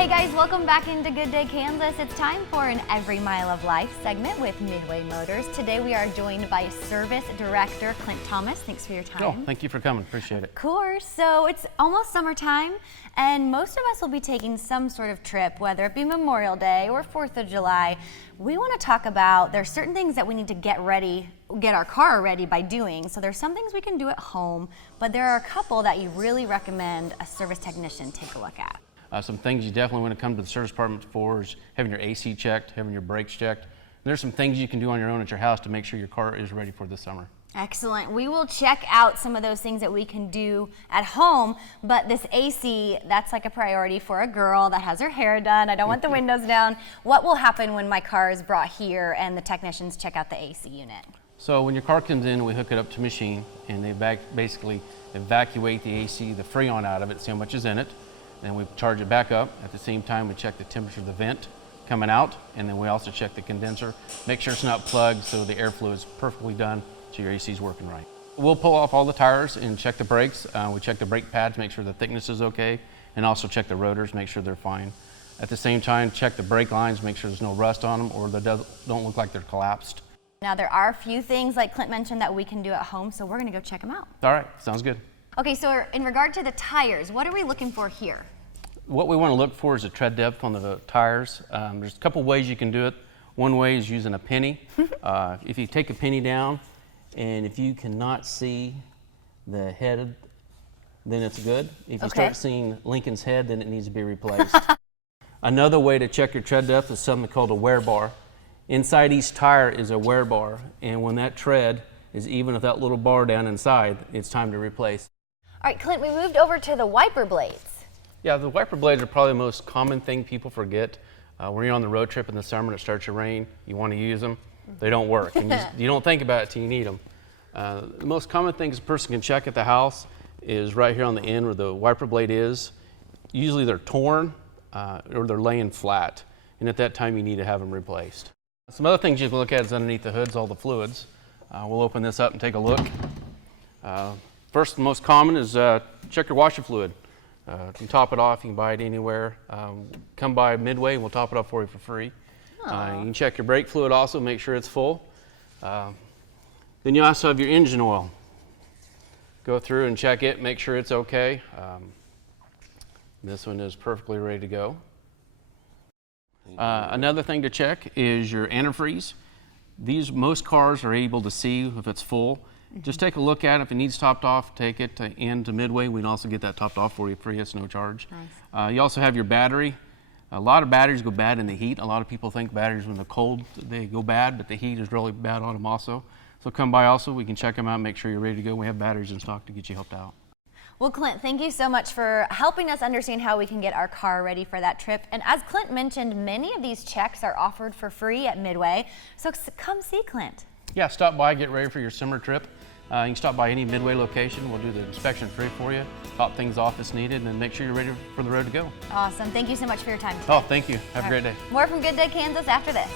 Hey guys, welcome back into Good Day Kansas. It's time for an Every Mile of Life segment with Midway Motors. Today we are joined by Service Director Clint Thomas. Thanks for your time. Oh, thank you for coming. Appreciate it. Of course. So it's almost summertime, and most of us will be taking some sort of trip, whether it be Memorial Day or 4th of July. We want to talk about there's certain things that we need to get our car ready by doing. So there's some things we can do at home, but there are a couple that you really recommend a service technician take a look at. Some things you definitely want to come to the service department for is having your AC checked, having your brakes checked. And there's some things you can do on your own at your house to make sure your car is ready for the summer. Excellent. We will check out some of those things that we can do at home, but this AC, that's like a priority for a girl that has her hair done. I don't want the windows down. What will happen when my car is brought here and the technicians check out the AC unit? So when your car comes in, we hook it up to a machine and they basically evacuate the AC, the Freon out of it, see how much is in it. Then we charge it back up. At the same time, we check the temperature of the vent coming out, and then we also check the condenser. Make sure it's not plugged so the airflow is perfectly done so your AC is working right. We'll pull off all the tires and check the brakes. We check the brake pads, make sure the thickness is okay, and also check the rotors, make sure they're fine. At the same time, check the brake lines, make sure there's no rust on them or they don't look like they're collapsed. Now there are a few things, like Clint mentioned, that we can do at home, so we're gonna go check them out. All right, sounds good. Okay, so in regard to the tires, what are we looking for here? What we want to look for is the tread depth on the tires. There's a couple ways you can do it. One way is using a penny. If you take a penny down and if you cannot see the head, then it's good. If you start seeing Lincoln's head, then it needs to be replaced. Another way to check your tread depth is something called a wear bar. Inside each tire is a wear bar, and when that tread is even with that little bar down inside, it's time to replace. All right, Clint, we moved over to the wiper blades. Yeah, the wiper blades are probably the most common thing people forget. When you're on the road trip in the summer and it starts to rain, you want to use them, they don't work. And you don't think about it till you need them. The most common things a person can check at the house is right here on the end where the wiper blade is. Usually they're torn or they're laying flat, and at that time you need to have them replaced. Some other things you can look at is underneath the hoods, all the fluids. We'll open this up and take a look. First and most common is check your washer fluid. You can top it off, you can buy it anywhere. Come by Midway and we'll top it off for you for free. You can check your brake fluid also, make sure it's full. Then you also have your engine oil. Go through and check it, make sure it's okay. This one is perfectly ready to go. Another thing to check is your antifreeze. Most cars are able to see if it's full. Just take a look at it. If it needs topped off, take it to Midway. We can also get that topped off for you free. It's no charge. Nice. You also have your battery. A lot of batteries go bad in the heat. A lot of people think batteries when they're cold, they go bad, but the heat is really bad on them also. So come by also. We can check them out, make sure you're ready to go. We have batteries in stock to get you helped out. Well, Clint, thank you so much for helping us understand how we can get our car ready for that trip. And as Clint mentioned, many of these checks are offered for free at Midway. So come see Clint. Yeah, stop by, get ready for your summer trip. You can stop by any Midway location. We'll do the inspection free for you, top things off as needed, and then make sure you're ready for the road to go. Awesome. Thank you so much for your time today. Oh, thank you. Have a great day. More from Good Day Kansas after this.